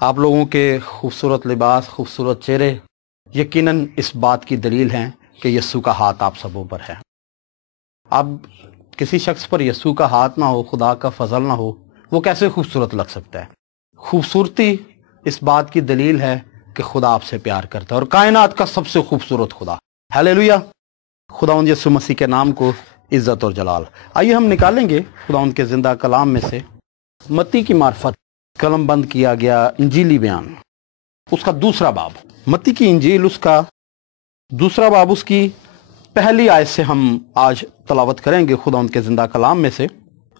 آپ لوگوں کے خوبصورت لباس، خوبصورت چہرے یقیناً اس بات کی دلیل ہیں کہ یسوع کا ہاتھ آپ سبوں پر ہے۔ اب کسی شخص پر یسوع کا ہاتھ نہ ہو، خدا کا فضل نہ ہو، وہ کیسے خوبصورت لگ سکتا ہے؟ خوبصورتی اس بات کی دلیل ہے کہ خدا آپ سے پیار کرتا ہے، اور کائنات کا سب سے خوبصورت خدا۔ ہیلیلویا! خداوند یسوع مسیح کے نام کو عزت اور جلال۔ آئیے ہم نکالیں گے خداوند کے زندہ کلام میں سے متی کی معرفت، قلم بند کیا گیا انجیلی بیان، اس کا دوسرا باب، متی کی انجیل اس کا دوسرا باب، اس کی پہلی آیت سے ہم آج تلاوت کریں گے خداوند کے زندہ کلام میں سے۔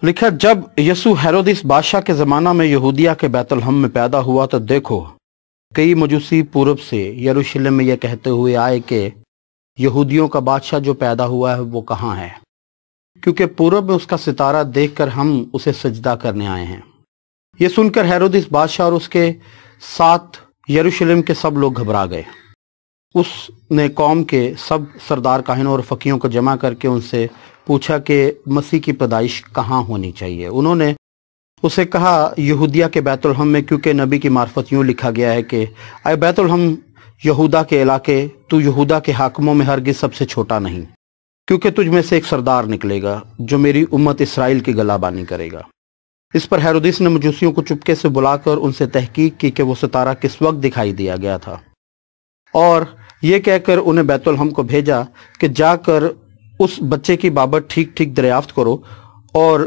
لکھا، جب یسوع ہیرودیس بادشاہ کے زمانہ میں یہودیہ کے بیت الحم میں پیدا ہوا تو دیکھو کئی مجوسی پورب سے یروشلم میں یہ کہتے ہوئے آئے کہ یہودیوں کا بادشاہ جو پیدا ہوا ہے وہ کہاں ہے، کیونکہ پورب میں اس کا ستارہ دیکھ کر ہم اسے سجدہ کرنے آئے ہیں۔ یہ سن کر ہیرودیس بادشاہ اور اس کے ساتھ یروشلم کے سب لوگ گھبرا گئے۔ اس نے قوم کے سب سردار کاہنوں اور فقیہوں کو جمع کر کے ان سے پوچھا کہ مسیح کی پیدائش کہاں ہونی چاہیے۔ انہوں نے اسے کہا، یہودیہ کے بیت الحم میں، کیونکہ نبی کی معرفت یوں لکھا گیا ہے کہ اے بیت الحم یہودا کے علاقے، تو یہودا کے حاکموں میں ہرگز سب سے چھوٹا نہیں، کیونکہ تجھ میں سے ایک سردار نکلے گا جو میری امت اسرائیل کی گلہ بانی کرے گا۔ اس پر ہیرودیس نے مجوسیوں کو چپکے سے بلا کر ان سے تحقیق کی کہ وہ ستارہ کس وقت دکھائی دیا گیا تھا، اور یہ کہہ کر انہیں بیت الحم کو بھیجا کہ جا کر اس بچے کی بابت ٹھیک ٹھیک دریافت کرو، اور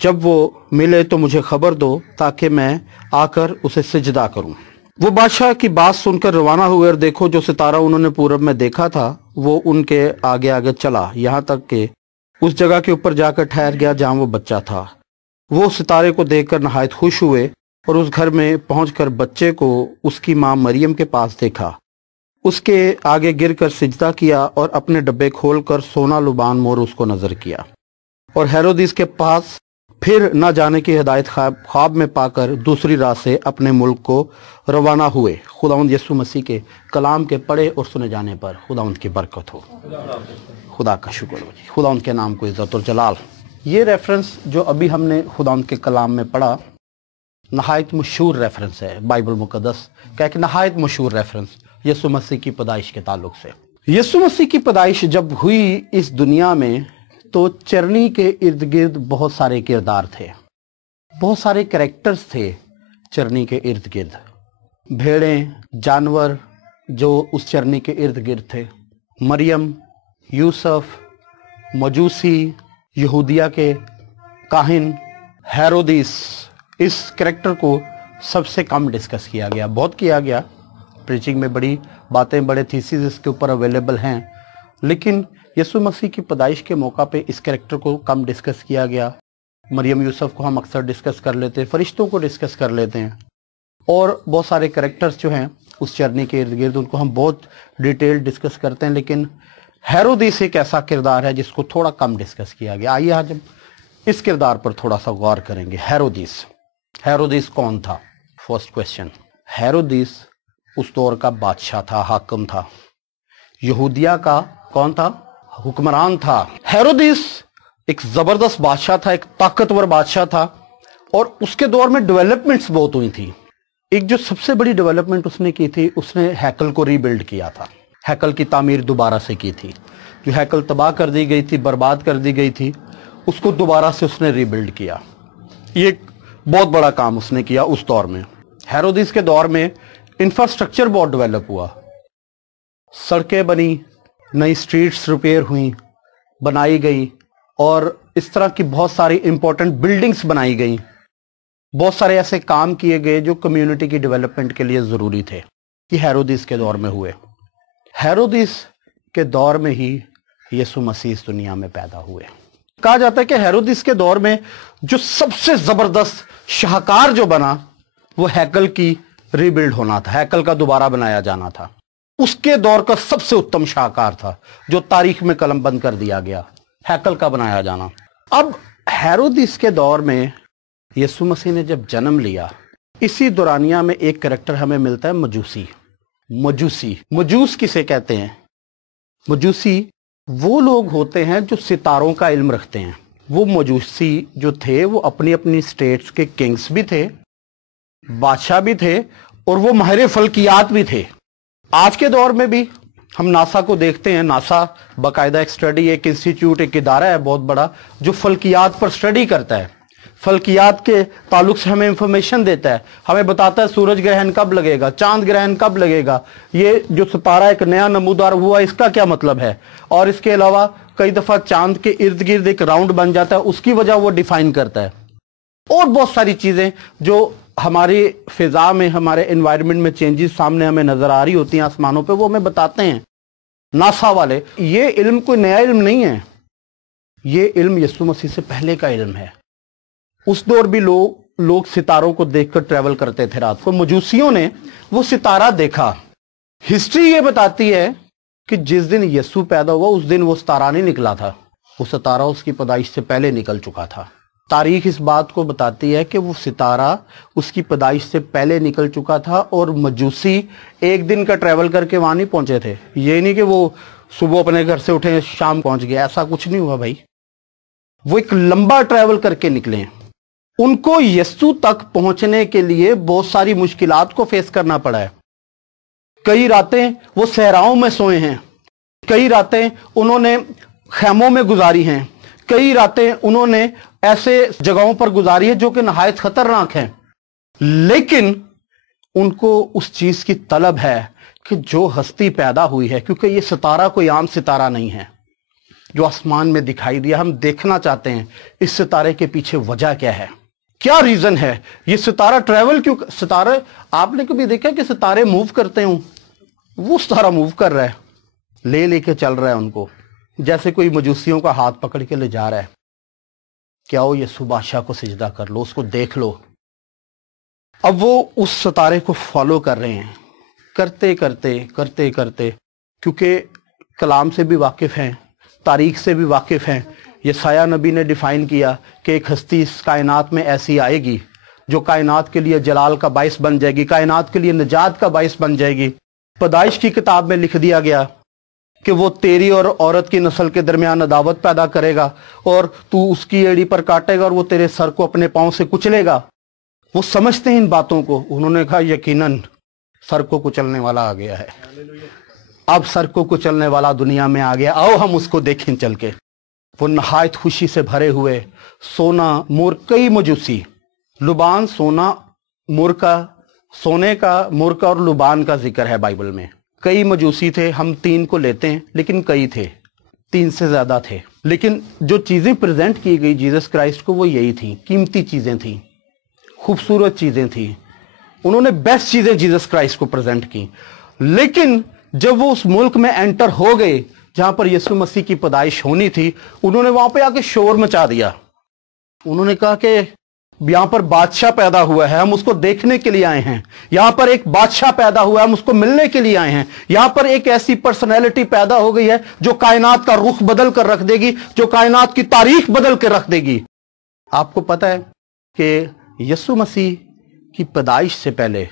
جب وہ ملے تو مجھے خبر دو تاکہ میں آ کر اسے سجدہ کروں۔ وہ بادشاہ کی بات سن کر روانہ ہوئے، اور دیکھو جو ستارہ انہوں نے پورب میں دیکھا تھا وہ ان کے آگے آگے چلا، یہاں تک کہ اس جگہ کے اوپر جا کر ٹھہر گیا جہاں وہ بچہ تھا۔ وہ ستارے کو دیکھ کر نہایت خوش ہوئے، اور اس گھر میں پہنچ کر بچے کو اس کی ماں مریم کے پاس دیکھا، اس کے آگے گر کر سجدہ کیا، اور اپنے ڈبے کھول کر سونا لبان مور اس کو نظر کیا۔ اور ہیرودیس کے پاس پھر نہ جانے کی ہدایت خواب میں پا کر دوسری راہ سے اپنے ملک کو روانہ ہوئے۔ خداوند یسوع مسیح کے کلام کے پڑھے اور سنے جانے پر خداوند کی برکت ہو۔ خدا کا شکر ہو جی، خداوند کے نام کو عزت اور جلال۔ یہ ریفرنس جو ابھی ہم نے خداوند کے کلام میں پڑھا نہایت مشہور ریفرنس ہے، بائبل مقدس کا ایک نہایت مشہور ریفرنس یسوع مسیح کی پیدائش کے تعلق سے۔ یسوع مسیح کی پیدائش جب ہوئی اس دنیا میں تو چرنی کے ارد گرد بہت سارے کردار تھے، بہت سارے کریکٹرز تھے چرنی کے ارد گرد، بھیڑیں، جانور جو اس چرنی کے ارد گرد تھے، مریم، یوسف، مجوسی، یہودیہ کے کاہن، ہیرودیس۔ اس کریکٹر کو سب سے کم ڈسکس کیا گیا، بہت کیا گیا، پریچنگ میں بڑی باتیں، بڑے تھیسز اس کے اوپر اویلیبل ہیں، لیکن یسوع مسیح کی پیدائش کے موقع پہ اس کریکٹر کو کم ڈسکس کیا گیا۔ مریم یوسف کو ہم اکثر ڈسکس کر لیتے ہیں، فرشتوں کو ڈسکس کر لیتے ہیں، اور بہت سارے کریکٹرز جو ہیں اس چرنی کے ارد گرد ان کو ہم بہت ڈیٹیل ڈسکس کرتے ہیں، لیکن ہیرودیس ایک ایسا کردار ہے جس کو تھوڑا کم ڈسکس کیا گیا۔ آئیے آج ہم اس کردار پر تھوڑا سا غور کریں گے۔ ہیرودیس کون تھا؟ First question. ہیرودیس اس دور کا بادشاہ تھا، حاکم تھا، یہودیہ کا کون تھا؟ حکمران تھا۔ ہیرودیس ایک زبردست بادشاہ تھا، ایک طاقتور بادشاہ تھا، اور اس کے دور میں ڈیولپمنٹس بہت ہوئی تھی۔ ایک جو سب سے بڑی ڈیولپمنٹ اس نے کی تھی، اس نے ہیکل کو ری بلڈ کیا تھا، ہیکل کی تعمیر دوبارہ سے کی تھی۔ جو ہیکل تباہ کر دی گئی تھی، برباد کر دی گئی تھی، اس کو دوبارہ سے اس نے ری بلڈ کیا۔ یہ ایک بہت بڑا کام اس نے کیا اس دور میں۔ ہیرودیس کے دور میں انفراسٹرکچر بہت ڈیولپ ہوا، سڑکیں بنی، نئی سٹریٹس ریپیئر ہوئیں، بنائی گئی، اور اس طرح کی بہت ساری امپورٹنٹ بلڈنگز بنائی گئیں۔ بہت سارے ایسے کام کیے گئے جو کمیونٹی کی ڈیولپمنٹ کے لیے ضروری تھے، یہ ہیرودیس کے دور میں ہوئے۔ ہیرودیس کے دور میں ہی یسوع مسیح اس دنیا میں پیدا ہوئے۔ کہا جاتا ہے کہ ہیرودیس کے دور میں جو سب سے زبردست شاہکار جو بنا وہ ہیکل کی ری بلڈ ہونا تھا، ہیکل کا دوبارہ بنایا جانا تھا۔ اس کے دور کا سب سے اتم شاہکار تھا جو تاریخ میں قلم بند کر دیا گیا، ہیکل کا بنایا جانا۔ اب ہیرودیس کے دور میں یسوع مسیح نے جب جنم لیا، اسی دورانیہ میں ایک کریکٹر ہمیں ملتا ہے، مجوس کسے کہتے ہیں؟ مجوسی وہ لوگ ہوتے ہیں جو ستاروں کا علم رکھتے ہیں۔ وہ مجوسی جو تھے وہ اپنی اپنی سٹیٹس کے کنگز بھی تھے، बादशाह भी थे और वो माहिर फल्कियात भी थे। आज के दौर में भी हम नासा को देखते हैं। नासा बाकायदा एक स्टडी, एक इंस्टीट्यूट, एक इदारा है बहुत बड़ा जो फल्कियात पर स्टडी करता है। फल्कियात के ताल्लुक से हमें इंफॉर्मेशन देता है, हमें बताता है सूरज ग्रहण कब लगेगा, चांद ग्रहण कब लगेगा, ये जो सितारा एक नया नमूदार हुआ इसका क्या मतलब है। और इसके अलावा कई दफा चांद के इर्द गिर्द एक राउंड बन जाता है, उसकी वजह वो डिफाइन करता है। और बहुत सारी चीजें जो हमारी फिजा में, हमारे एनवायरनमेंट में चेंजेस सामने हमें नजर आ रही होती हैं आसमानों पे, वो हमें बताते हैं नासा वाले। ये इल्म कोई नया इल्म नहीं है, ये इल्म यीशु मसीह से पहले का इल्म है। उस दौर भी लोग सितारों को देखकर ट्रेवल करते थे रात को। मजूसियों ने वो सितारा देखा। हिस्ट्री ये बताती है कि जिस दिन यीशु पैदा हुआ उस दिन वो सितारा नहीं निकला था, वो सितारा उसकी पैदाइश से पहले निकल चुका था। तारीख इस बात को बताती है कि वो सितारा उसकी पैदाइश से पहले निकल चुका था और मजूसी एक दिन का ट्रैवल करके वहां नहीं पहुंचे थे। ये नहीं कि वो सुबह अपने घर से उठे शाम पहुंच गए, ऐसा कुछ नहीं हुआ भाई। वो एक लंबा ट्रैवल करके निकले हैं। उनको यीशु तक पहुंचने के लिए बहुत सारी मुश्किलात को फेस करना पड़ा है। कई रातें वो सहराओं में सोए हैं, कई रातें उन्होंने खैमों में गुजारी हैं, कई रातें उन्होंने ऐसे जगहों पर गुजारी है जो कि नहायत खतरनाक हैं। लेकिन उनको उस चीज की तलब है कि जो हस्ती पैदा हुई है, क्योंकि ये सितारा कोई आम सितारा नहीं है जो आसमान में दिखाई दिया, हम देखना चाहते हैं इस सितारे के पीछे वजह क्या है, क्या रीजन है, ये सितारा ट्रैवल क्यों। सितारे आपने कभी देखा कि सितारे मूव करते हो? वो सितारा मूव कर रहा है, लेके चल रहा है उनको, जैसे कोई मजूसियों का हाथ पकड़ के ले जा रहा है। क्या हो यीशु बादशाह को सिजदा कर लो, उसको देख लो। अब वो उस सितारे को फॉलो कर रहे हैं, करते करते करते करते, क्योंकि कलाम से भी वाकिफ हैं, तारीख से भी वाकिफ हैं। यसाया नबी ने डिफाइन किया कि एक हस्ती इस कायनात में ऐसी आएगी जो कायनात के लिए जलाल का बाइस बन जाएगी, कायनात के लिए निजात का बाइस बन जाएगी। पैदाइश की किताब में लिख दिया गया कि वो तेरी और औरत की नस्ल के दरमियान अदावत पैदा करेगा और तू उसकी एड़ी पर काटेगा और वो तेरे सर को अपने पांव से कुचलेगा। वो समझते हैं इन बातों को। उन्होंने कहा यकीनन सर को कुचलने वाला आ गया है, अब सर को कुचलने वाला दुनिया में आ गया, आओ हम उसको देखें चल के। वो नहायत खुशी से भरे हुए सोना मोर, कई मजूसी, लुबान, सोना, सोने का मुर्का और लुबान का जिक्र है बाइबल में। कई मजूसी थे, हम 3 को लेते हैं लेकिन कई थे, 3 से ज्यादा थे। लेकिन जो चीजें प्रेजेंट की गई जीसस क्राइस्ट को वो यही थी, कीमती चीजें थी, खूबसूरत चीजें थी। उन्होंने बेस्ट चीजें जीसस क्राइस्ट को प्रेजेंट की। लेकिन जब वो उस मुल्क में एंटर हो गए जहां पर यीशु मसीह की पैदाइश होनी थी, उन्होंने वहां पे आके शोर मचा दिया। उन्होंने कहा कि यहां पर बादशाह पैदा हुआ है, हम उसको देखने के लिए आए हैं। यहां पर एक बादशाह पैदा हुआ है, हम उसको मिलने के लिए आए हैं। यहां पर एक ऐसी पर्सनैलिटी पैदा हो गई है जो कायनात का रुख बदल कर रख देगी, जो कायनात की तारीख बदल कर रख देगी। आपको पता है कि यीशु मसीह की पैदाइश से पहले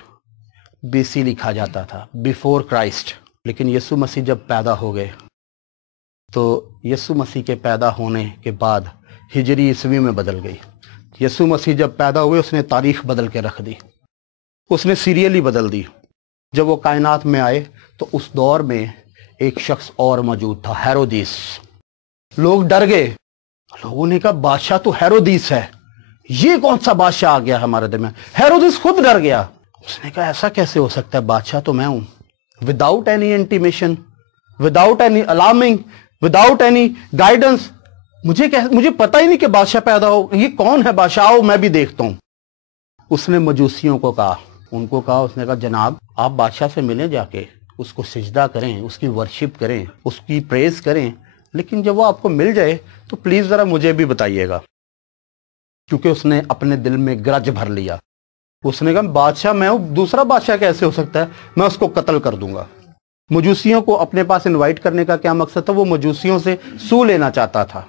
बीसी लिखा जाता था, बिफोर क्राइस्ट। लेकिन यीशु मसीह जब पैदा हो गए तो यीशु मसीह के पैदा होने के बाद हिजरी ईस्वी में बदल गई। यीशु मसीह जब पैदा हुए उसने तारीख बदल के रख दी, उसने सीरियली बदल दी। जब वो कायनात में आए तो उस दौर में एक शख्स और मौजूद था, हेरोदिस। लोग डर गए, लोगों ने कहा बादशाह तो हेरोदिस है, ये कौन सा बादशाह आ गया हमारे दरमियान। हेरोदिस खुद डर गया, उसने कहा ऐसा कैसे हो सकता है, बादशाह तो मैं हूं। Without any intimation, without any alarming, without any guidance, मुझे पता ही नहीं कि बादशाह पैदा हो, ये कौन है बादशाह, आओ मैं भी देखता हूं। उसने मजूसियों को कहा, उसने कहा जनाब आप बादशाह से मिलें, जाके उसको सिजदा करें, उसकी वर्शिप करें, उसकी प्रेज करें, लेकिन जब वो आपको मिल जाए तो प्लीज जरा मुझे भी बताइएगा। क्योंकि उसने अपने दिल में ग्रज भर लिया। उसने कहा बादशाह मैं हूं, दूसरा बादशाह कैसे हो सकता है, मैं उसको कत्ल कर दूंगा। मजूसियों को अपने पास इनवाइट करने का क्या मकसद था, वो मजूसियों से सू लेना चाहता था,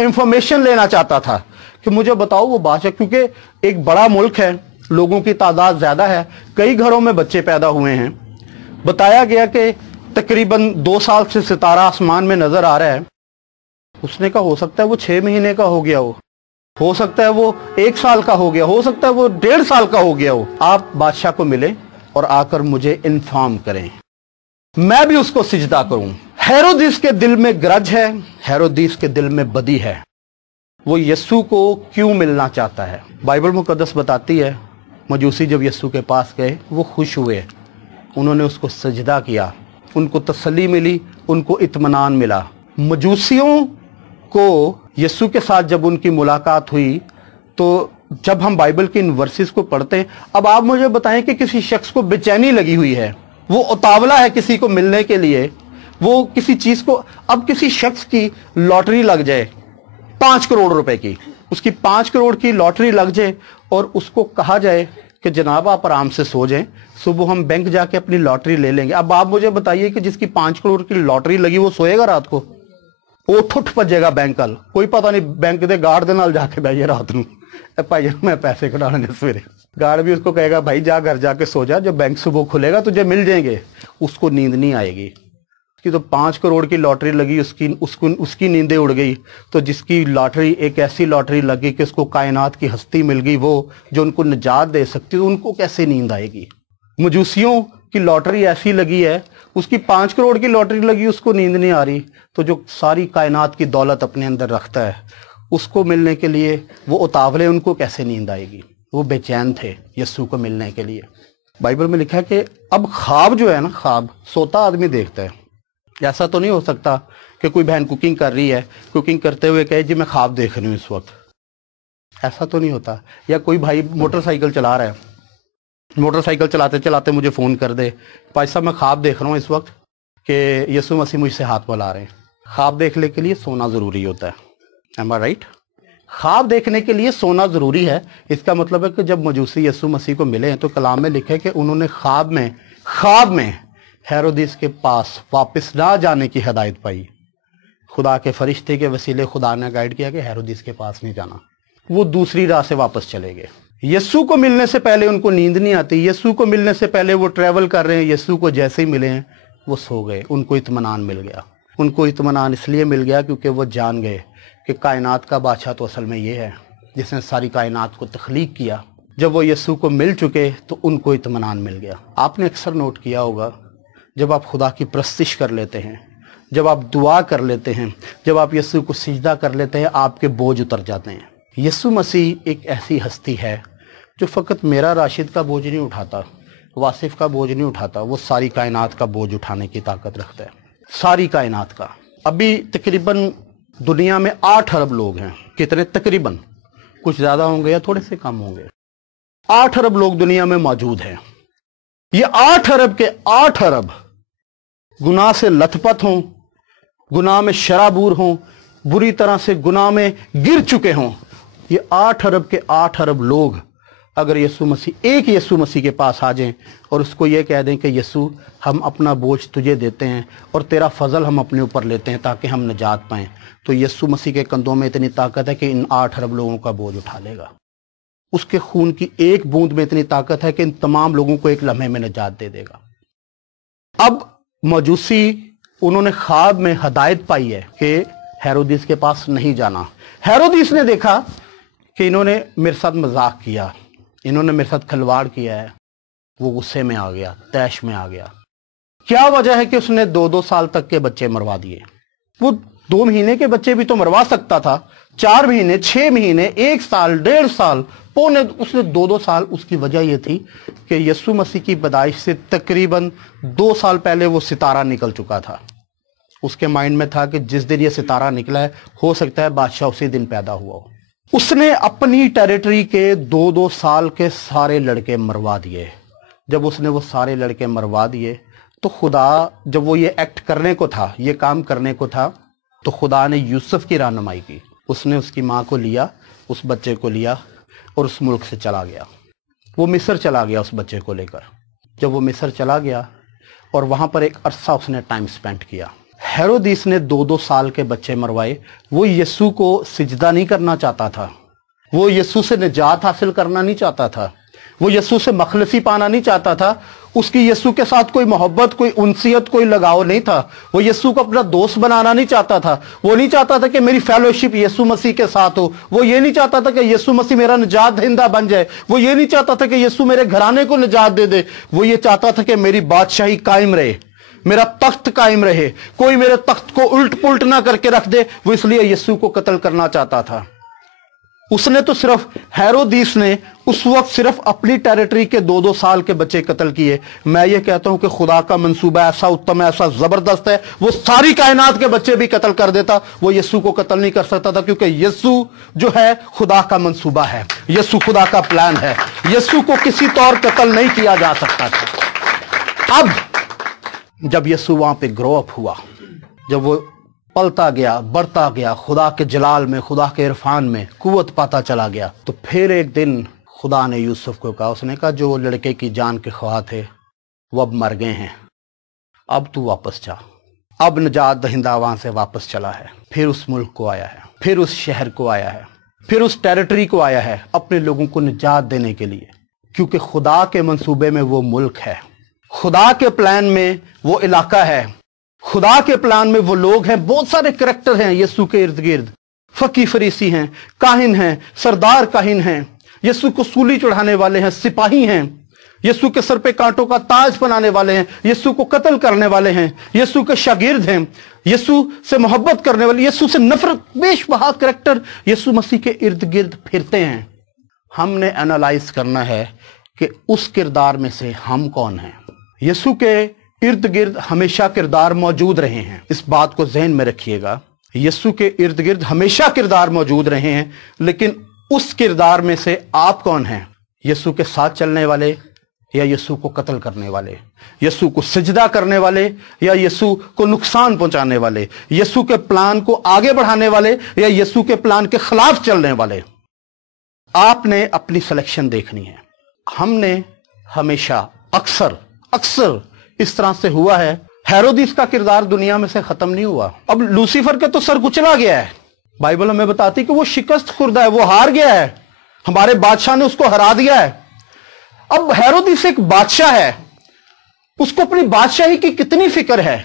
इंफॉर्मेशन लेना चाहता था कि मुझे बताओ वो बादशाह, क्योंकि एक बड़ा मुल्क है, लोगों की तादाद ज्यादा है, कई घरों में बच्चे पैदा हुए हैं। बताया गया कि तकरीबन 2 साल से सितारा आसमान में नजर आ रहा है। उसने कहा हो सकता है वो 6 महीने का हो गया हो, ہو سکتا ہے وہ 1 سال کا ہو گیا، ہو سکتا ہے وہ 1.5 سال کا ہو گیا ہو، آپ بادشاہ کو ملیں اور آ کر مجھے انفارم کریں، میں بھی اس کو سجدہ کروں۔ ہیرودیس کے دل میں گرج ہے، ہیرودیس کے دل میں بدی ہے، وہ یسوع کو کیوں ملنا چاہتا ہے؟ بائبل مقدس بتاتی ہے مجوسی جب یسوع کے پاس گئے وہ خوش ہوئے، انہوں نے اس کو سجدہ کیا، ان کو تسلی ملی، ان کو اطمینان ملا۔ مجوسیوں کو یسوع کے ساتھ جب ان کی ملاقات ہوئی تو جب ہم بائبل کے ان ورسز کو پڑھتے ہیں، اب آپ مجھے بتائیں کہ کسی شخص کو بے چینی لگی ہوئی ہے، وہ اتاولا ہے کسی کو ملنے کے لیے، وہ کسی چیز کو، اب کسی شخص کی لاٹری لگ جائے 5 کروڑ روپے کی، اس کی 5 کروڑ کی لاٹری لگ جائے اور اس کو کہا جائے کہ جناب آپ آرام سے سو جائیں، صبح ہم بینک جا کے اپنی لاٹری لے لیں گے۔ اب آپ مجھے بتائیے کہ جس کی 5 کروڑ کی لاٹری لگی وہ سوئے گا رات کو؟ وہ ٹھٹ پجے گا بینک کل، کوئی پتہ نہیں بینک دے گارڈ دے نال جا کے بھائی رات نو بھائی میں پیسے کٹانے سویرے، گارڈ بھی اس کو کہے گا بھائی جا گھر جا کے سو جا، جب بینک صبح کھلے گا تجھے مل جائیں گے، اس کو نیند نہیں آئے گی۔ کی تو 5 کروڑ کی لاٹری لگی، اس کی نیندیں اڑ گئی، تو جس کی لاٹری ایک ایسی لاٹری لگی کہ اس کو کائنات کی ہستی مل گئی، وہ جو ان کو نجات دے سکتی، تو ان کو کیسے نیند آئے گی؟ مجوسیوں کی لاٹری ایسی لگی ہے، اس کی 5 کروڑ کی لاٹری لگی، اس کو نیند نہیں آ رہی، تو جو ساری کائنات کی دولت اپنے اندر رکھتا ہے اس کو ملنے کے لیے وہ اتاولے، ان کو کیسے نیند آئے گی؟ وہ بے چین تھے یسوع کو ملنے کے لیے۔ بائبل میں لکھا ہے کہ اب خواب جو ہے نا، خواب سوتا آدمی دیکھتا ہے، ایسا تو نہیں ہو سکتا کہ کوئی بہن کوکنگ کر رہی ہے، کوکنگ کرتے ہوئے کہے جی میں خواب دیکھ رہی ہوں اس وقت، ایسا تو نہیں ہوتا۔ یا کوئی بھائی موٹر سائیکل چلا رہا ہے، موٹر سائیکل چلاتے چلاتے مجھے فون کر دے، بھائی صاحب میں خواب دیکھ رہا ہوں اس وقت کہ یسوع مسیح مجھ سے ہاتھ ملا رہے ہیں۔ خواب دیکھنے کے لیے سونا ضروری ہوتا ہے، am I right؟ خواب دیکھنے کے لیے سونا ضروری ہے، اس کا مطلب ہے کہ جب مجوسی یسوع مسیح کو ملے ہیں تو کلام میں لکھے کہ انہوں نے خواب میں ہیرودیس کے پاس واپس نہ جانے کی ہدایت پائی۔ خدا کے فرشتے کے وسیلے خدا نے گائیڈ کیا کہ ہیرودیس کے پاس نہیں جانا، وہ دوسری راہ سے واپس چلے گئے۔ یسوع کو ملنے سے پہلے ان کو نیند نہیں آتی، یسوع کو ملنے سے پہلے وہ ٹریول کر رہے ہیں، یسوع کو جیسے ہی ملے ہیں وہ سو گئے، ان کو اطمینان مل گیا۔ ان کو اطمینان اس لیے مل گیا کیونکہ وہ جان گئے کہ کائنات کا بادشاہ تو اصل میں یہ ہے جس نے ساری کائنات کو تخلیق کیا۔ جب وہ یسوع کو مل چکے تو ان کو اطمینان مل گیا۔ آپ نے اکثر نوٹ کیا ہوگا جب آپ خدا کی پرستش کر لیتے ہیں، جب آپ دعا کر لیتے ہیں، جب آپ یسوع کو سجدہ کر لیتے ہیں، آپ کے بوجھ اتر جاتے ہیں۔ یسوع مسیح ایک ایسی ہستی ہے جو فقط میرا راشد کا بوجھ نہیں اٹھاتا، واصف کا بوجھ نہیں اٹھاتا، وہ ساری کائنات کا بوجھ اٹھانے کی طاقت رکھتا ہے، ساری کائنات کا۔ ابھی تقریباً دنیا میں 8 ارب لوگ ہیں، کتنے؟ تقریباً، کچھ زیادہ ہوں گے یا تھوڑے سے کم ہوں گے، 8 ارب لوگ دنیا میں موجود ہیں۔ یہ 8 ارب کے 8 ارب گناہ سے لت پت ہوں، گناہ میں شرابور ہوں، بری طرح سے گناہ میں گر چکے ہوں، یہ 8 ارب کے 8 ارب لوگ اگر ایک یسوع مسیح کے پاس آ جائیں اور اس کو یہ کہہ دیں کہ یسوع ہم اپنا بوجھ تجھے دیتے ہیں اور تیرا فضل ہم اپنے اوپر لیتے ہیں تاکہ ہم نجات پائیں، تو یسوع مسیح کے کندھوں میں اتنی طاقت ہے کہ ان 8 ارب لوگوں کا بوجھ اٹھا لے گا۔ اس کے خون کی ایک بوند میں اتنی طاقت ہے کہ ان تمام لوگوں کو ایک لمحے میں نجات دے دے گا۔ اب مجوسی انہوں نے خواب میں ہدایت پائی ہے کہ ہیرودیس کے پاس نہیں جانا۔ ہیرودیس نے دیکھا کہ انہوں نے میرے ساتھ مذاق کیا، انہوں نے میرے ساتھ کھلواڑ کیا ہے، وہ غصے میں آ گیا، طیش میں آ گیا۔ کیا وجہ ہے کہ اس نے 2 سال تک کے بچے مروا دیے؟ وہ 2 مہینے کے بچے بھی تو مروا سکتا تھا، 4 مہینے، 6 مہینے، 1 سال، 1.5 سال، اس نے 2 سال۔ اس کی وجہ یہ تھی کہ یسوع مسیح کی پیدائش سے تقریباً 2 سال پہلے وہ ستارہ نکل چکا تھا۔ اس کے مائنڈ میں تھا کہ جس دن یہ ستارہ نکلا ہے ہو سکتا ہے بادشاہ اسی دن پیدا ہوا ہو۔ اس نے اپنی ٹیریٹری کے 2 سال کے سارے لڑکے مروا دیے۔ جب اس نے وہ سارے لڑکے مروا دیے تو خدا، جب وہ یہ ایکٹ کرنے کو تھا، یہ کام کرنے کو تھا، تو خدا نے یوسف کی رہنمائی کی۔ اس نے اس کی ماں کو لیا، اس بچے کو لیا اور اس ملک سے چلا گیا۔ وہ مصر چلا گیا اس بچے کو لے کر۔ جب وہ مصر چلا گیا اور وہاں پر ایک عرصہ اس نے ٹائم سپینڈ کیا۔ ہیرودیس نے 2 سال کے بچے مروائے۔ وہ یسوع کو سجدہ نہیں کرنا چاہتا تھا، وہ یسوع سے نجات حاصل کرنا نہیں چاہتا تھا، वो यीशु से मखलसी पाना नहीं चाहता था, उसकी यीशु के साथ कोई मोहब्बत, कोई उनसियत, कोई लगाव नहीं था। वो यीशु को अपना दोस्त बनाना नहीं चाहता था। वो नहीं चाहता था कि मेरी फेलोशिप यीशु मसीह के साथ हो। वो ये नहीं चाहता था कि यीशु मसीह मेरा निजात दहिंदा बन जाए। वो ये नहीं चाहता था कि यीशु मेरे घराने को निजात दे दे। वो ये चाहता था कि मेरी बादशाही कायम रहे, मेरा तख्त कायम रहे, कोई मेरे तख्त को उल्ट पुल्ट ना करके रख दे। वो इसलिए यीशु को कत्ल करना चाहता था। उसने तो सिर्फ, हेरोदीस ने उस वक्त सिर्फ अपनी टेरिटरी के 2-2 साल के बच्चे कत्ल किए। मैं ये कहता हूं कि खुदा का मंसूबा ऐसा उत्तम है, ऐसा जबरदस्त है, वो सारी कायनात के बच्चे भी कत्ल कर देता, वो यीशु को कत्ल नहीं कर सकता था, क्योंकि यीशु जो है खुदा का मंसूबा है, यीशु खुदा का प्लान है। यीशु को किसी तौर कत्ल नहीं किया जा सकता था। अब जब यीशु वहां पे ग्रो अप हुआ, जब वो पलता गया, बढ़ता गया, खुदा के जलाल में, खुदा के इरफान में कुव्वत पाता चला गया, तो फिर एक दिन खुदा ने यूसुफ को कहा, उसने कहा जो लड़के की जान के ख्वाह थे वो अब मर गए हैं, अब तू वापस जा। अब निजात दहिंदा वहां से वापस चला है, फिर उस मुल्क को आया है, फिर उस शहर को आया है, फिर उस टेरिटरी को आया है अपने लोगों को निजात देने के लिए, क्योंकि खुदा के मंसूबे में वो मुल्क है, खुदा के प्लान में वो इलाका है, खुदा के प्लान में वो लोग हैं। बहुत सारे करैक्टर हैं यीशु के इर्द गिर्द, फकी फरीसी हैं, काहिन हैं, सरदार काहिन हैं, यीशु को सूली चढ़ाने वाले हैं, सिपाही हैं, यीशु के सर पे कांटों का ताज बनाने वाले हैं, यीशु को कत्ल करने वाले हैं, यीशु के शागिर्द हैं, यीशु से मोहब्बत करने वाले, यीशु से नफरत, बेशबहा करैक्टर यीशु मसीह के इर्द गिर्द फिरते हैं। हमने एनालाइज करना है कि उस किरदार में से हम कौन हैं। यीशु के इर्द गिर्द हमेशा किरदार मौजूद रहे हैं, इस बात को ज़हन में रखिएगा। यीशु के इर्द गिर्द हमेशा किरदार मौजूद रहे हैं, लेकिन उस किरदार में से आप कौन हैं? यीशु के साथ चलने वाले या यीशु को कत्ल करने वाले, यीशु को सिजदा करने वाले या यीशु को नुकसान पहुंचाने वाले, यीशु के प्लान को आगे बढ़ाने वाले या यीशु के प्लान के खिलाफ चलने वाले? आपने अपनी सिलेक्शन देखनी है। हमने हमेशा अक्सर इस तरह से हुआ है। हेरोदिस का किरदार दुनिया में से खत्म नहीं हुआ। अब लूसीफर के तो सर कुचला गया है, बाइबल हमें बताती कि वो शिकस्त खुर्दा है, वो हार गया है, हमारे बादशाह ने उसको हरा दिया है। अब हेरोदिस एक बादशाह है, उसको अपनी बादशाही की कितनी फिक्र है,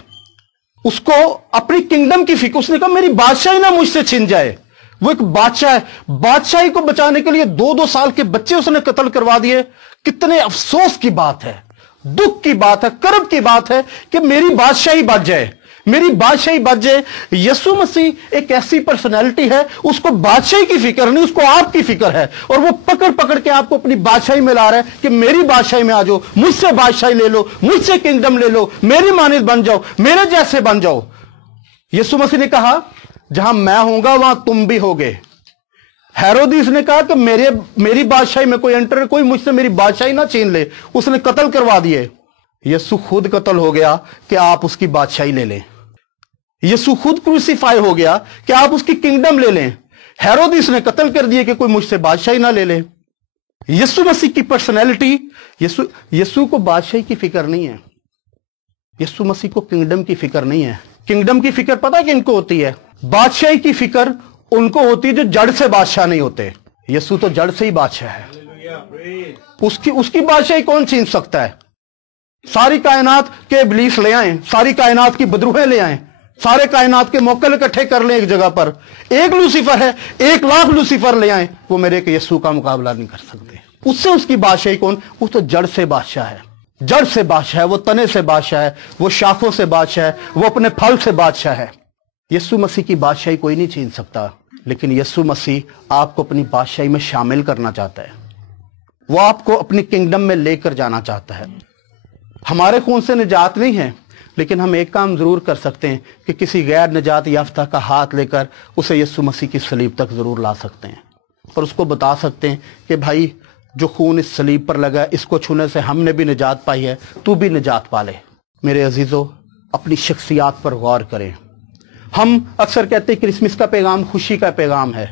उसको अपनी किंगडम की फिक्र। उसने कहा मेरी बादशाही ना मुझसे छिन जाए। वो एक बादशाह है, बादशाही को बचाने के लिए 2-2 साल के बच्चे उसने कत्ल करवा दिए। कितने अफसोस की बात है, दुख की बात है, कर्ब की बात है कि मेरी बादशाही बच जाए, मेरी बादशाही बच जाए। यीशु मसीह एक ऐसी पर्सनैलिटी है, उसको बादशाही की फिक्र नहीं, उसको आपकी फिक्र है, और वो पकड़ पकड़ के आपको अपनी बादशाही में ला रहा है कि मेरी बादशाही में आ जाओ, मुझसे बादशाही ले लो, मुझसे किंगडम ले लो, मेरी मानिंद बन जाओ, मेरे जैसे बन जाओ। यीशु मसीह ने कहा जहां मैं होऊंगा वहां तुम भी होगे। हेरोदिस ने कहा कि मेरी बादशाही में कोई एंटर, कोई मुझसे मेरी बादशाही ना छीन ले, उसने कत्ल करवा दिए। यीशु खुद कत्ल हो गया कि आप उसकी बादशाही ले लें। यीशु खुद क्रूसीफाई हो गया कि आप उसकी किंगडम ले लें। हेरोदिस ने कत्ल कर दिए कि कोई मुझसे बादशाही ना ले ले। यीशु मसीह की पर्सनैलिटी, यीशु को बादशाही की फिक्र नहीं है, यीशु मसीह को किंगडम की फिक्र नहीं है। किंगडम की फिक्र पता है किनको होती है? बादशाही की फिक्र उनको होती है जो जड़ से बादशाह नहीं होते। यीशु तो जड़ से ही बादशाह है, उसकी बादशाही कौन छीन सकता है? सारी कायनात के इब्लीस ले आए, सारी कायनात की बदरूहें ले आए, सारे कायनात के मौके इकट्ठे कर लें एक जगह पर, एक लूसीफर है, 1 लाख लूसीफर ले आए, वो मेरे के यीशु का मुकाबला नहीं कर सकते। उससे उसकी बादशाही कौन? वो तो जड़ से बादशाह है, जड़ से बादशाह है, वो तने से बादशाह है, वो शाखों से बादशाह है, वो अपने फल से बादशाह है। यीशु मसीह की बादशाही कोई नहीं छीन सकता, लेकिन यीशु मसीह आपको अपनी बादशाही में शामिल करना चाहता है, वो आपको अपनी किंगडम में लेकर जाना चाहता है। हमारे खून से निजात नहीं है, लेकिन हम एक काम जरूर कर सकते हैं कि किसी गैर निजात याफ्ता का हाथ लेकर उसे यीशु मसीह की सलीब तक जरूर ला सकते हैं, और उसको बता सकते हैं कि भाई जो खून इस सलीब पर लगा, इसको छूने से हमने भी निजात पाई है, तू भी निजात पा ले। मेरे अजीजों, अपनी शख्सियात पर गौर करें। हम अक्सर कहते हैं क्रिसमस का पैगाम खुशी का पैगाम है।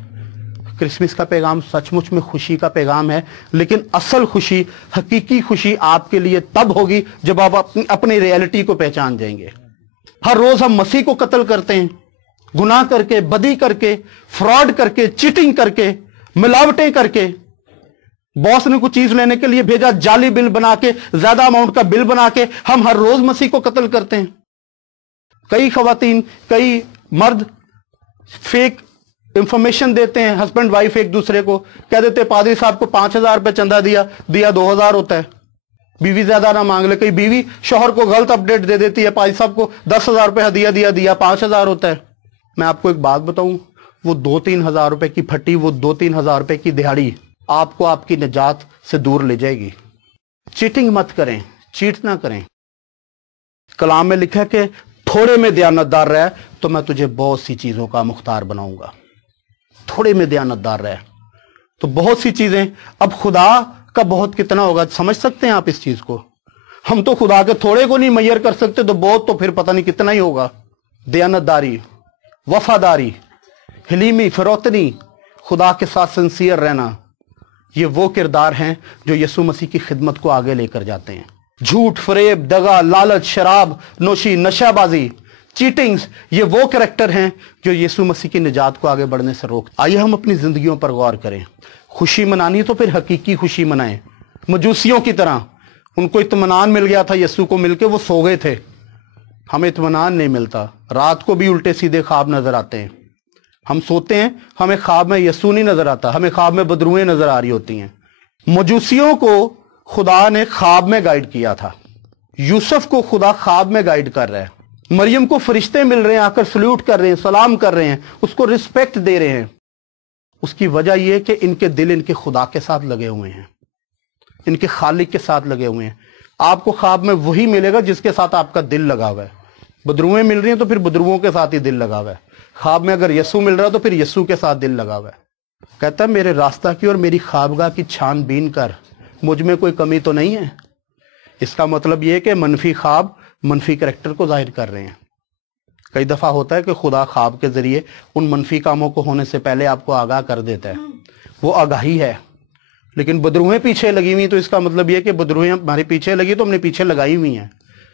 क्रिसमस का पैगाम सचमुच में खुशी का पैगाम है, लेकिन असल खुशी, हकीकी खुशी आपके लिए तब होगी जब आप अपनी रियलिटी को पहचान जाएंगे। हर रोज हम मसीह को कत्ल करते हैं, गुनाह करके, बदी करके, फ्रॉड करके, चीटिंग करके, मिलावटें करके, बॉस ने कुछ चीज लेने के लिए भेजा, जाली बिल बना के, ज्यादा अमाउंट का बिल बना के हम हर रोज मसीह को कत्ल करते हैं। कई खवातीन, कई मर्द फेक इंफॉर्मेशन देते हैं, हस्बैंड वाइफ एक दूसरे को कह देते हैं पादरी साहब को 5,000 रुपए चंदा दिया 2,000 होता है। बीवी ज्यादा ना मांग ले, कई बीवी शौहर को गलत अपडेट दे देती है, पादरी साहब को 10,000 रुपए हदिया दिया 5,000 होता है। मैं आपको एक बात बताऊं, वो 2-3 हजार रुपए की फटी, वो 2-3 हजार रुपए की दिहाड़ी आपको आपकी निजात से दूर ले जाएगी। चीटिंग मत करें, चीट ना करें। कलाम में लिखा है कि थोड़े में दयानतदार रह तो मैं तुझे बहुत सी चीजों का मुख्तार बनाऊंगा। थोड़े में दयानतदार रह तो बहुत सी चीजें। अब खुदा का बहुत कितना होगा, समझ सकते हैं आप इस चीज को? हम तो खुदा के थोड़े को नहीं मैयर कर सकते, तो बहुत तो फिर पता नहीं कितना ही होगा। दयानतदारी, वफादारी, हलीमी, फिरौतनी, खुदा के साथ सिंसियर रहना, ये वो किरदार हैं जो यीशु मसीह की खिदमत को आगे लेकर जाते हैं। झूठ, फरेब, दगा, लालच, शराब नोशी, नशाबाजी, चीटिंग्स, ये वो कैरेक्टर हैं जो यीशु मसीह की निजात को आगे बढ़ने से रोक। आइए हम अपनी जिंदगियों पर गौर करें। खुशी मनानी तो फिर हकीकी खुशी मनाएं, मजूसियों की तरह। उनको इत्मीनान मिल गया था, यीशु को मिलके वो सो गए थे। हमें इत्मीनान नहीं मिलता, रात को भी उल्टे सीधे ख्वाब नजर आते हैं। हम सोते हैं, हमें ख्वाब में यीशु नहीं नजर आता, हमें ख्वाब में बदरुएं नजर आ रही होती हैं। मजूसियों को खुदा ने ख्वाब में गाइड किया था, यूसुफ को खुदा ख्वाब में गाइड कर रहा है। मरियम को फरिश्ते मिल रहे हैं, आकर सल्यूट कर रहे हैं, सलाम कर रहे हैं, उसको रिस्पेक्ट दे रहे हैं। उसकी वजह यह है कि इनके दिल इनके खुदा के साथ लगे हुए हैं, इनके खालिक के साथ लगे हुए हैं। आपको ख्वाब में वही मिलेगा जिसके साथ आपका दिल लगा हुआ है। बदरुएं मिल रही हैं तो फिर बदरुओं के साथ ही दिल लगा हुआ है। ख्वाब में अगर यीशु मिल रहा है तो फिर यीशु के साथ दिल लगा हुआ है। कहता है मेरे रास्ता की और मेरी ख्वाबगाह की छानबीन कर, मुझ में कोई कमी तो नहीं है। इसका मतलब यह है कि मनफी ख्वाब मनफी कैरेक्टर को जाहिर कर रहे हैं। कई दफा होता है कि खुदा ख्वाब के जरिए उन मनफी कामों को होने से पहले आपको आगाह कर देता है, वो आगाही है। लेकिन बदरुएं पीछे लगी हुई, तो इसका मतलब यह कि बदरुएं हमारे पीछे लगी तो हमने पीछे लगाई हुई हैं।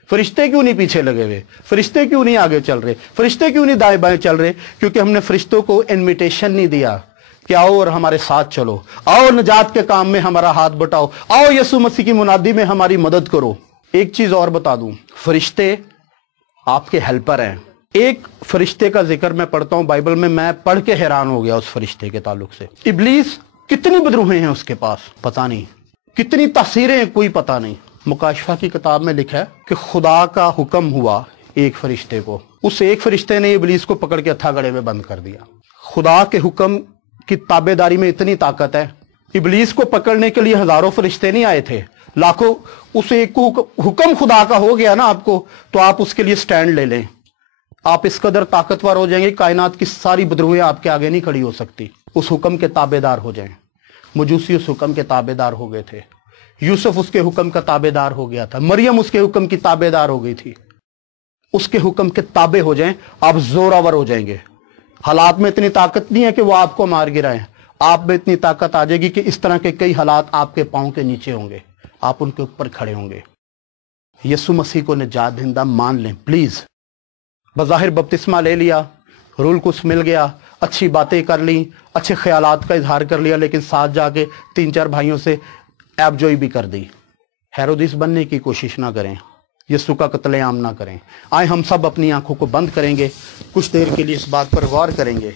फरिश्ते क्यों नहीं पीछे लगे हुए? फरिश्ते क्यों नहीं आगे चल रहे? फरिश्ते क्यों नहीं दाएं बाएं चल रहे? क्योंकि हमने फरिश्तों को इनविटेशन नहीं दिया कि आओ और हमारे साथ चलो, आओ निजात के काम में हमारा हाथ बटाओ, आओ यीशु मसीह की मुनादी में हमारी मदद करो। एक चीज और बता दूं, फरिश्ते आपके हेल्पर हैं। एक फरिश्ते का जिक्र मैं पढ़ता हूं बाइबल में, मैं पढ़ के हैरान हो गया उस फरिश्ते के ताल्लुक से। इब्लीस कितनी बदरूहें हैं उसके पास, पता नहीं कितनी तासीरें हैं, कोई पता नहीं। मुकाशफा की किताब में लिखा है कि खुदा का हुक्म हुआ एक फरिश्ते को, उस एक फरिश्ते ने इब्लीस को पकड़ के हथागड़े में बंद कर दिया। खुदा के हुक्म की ताबेदारी में इतनी ताकत है, इब्लीस को पकड़ने के लिए हजारों फरिश्ते नहीं आए थे, लाखों। उस एक को हुक्म खुदा का हो गया ना आपको, तो आप उसके लिए स्टैंड ले लें। आप इस कदर ताकतवर हो जाएंगे, कायनात की सारी बदरूहें आपके आगे नहीं खड़ी हो सकती। उस हुक्म के ताबेदार हो जाएं। मजूसी उस हुक्म के ताबेदार हो गए थे, यूसुफ उसके हुक्म का ताबेदार हो गया था, मरियम उसके हुक्म की ताबेदार हो गई थी। उसके हुक्म के ताबे हो जाएं, आप जोरावर हो जाएंगे। हालात में इतनी ताकत नहीं है कि वो आपको मार गिराएं, आप में इतनी ताकत आ जाएगी कि इस तरह के कई हालात आपके पांव के नीचे होंगे, आप उनके ऊपर खड़े होंगे। यीशु मसीह को निजात दहिंदा मान लें प्लीज। बज़ाहिर बपतिस्मा ले लिया, रूल कुछ मिल गया, अच्छी बातें कर ली, अच्छे ख्यालात का इजहार कर लिया, लेकिन साथ जाके 3-4 भाइयों से ऐबजोई भी कर दी। हेरोदिस बनने की कोशिश ना करें, यीशु का कत्लेआम ना करें। आए हम सब अपनी आंखों को बंद करेंगे, कुछ देर के लिए इस बात पर गौर करेंगे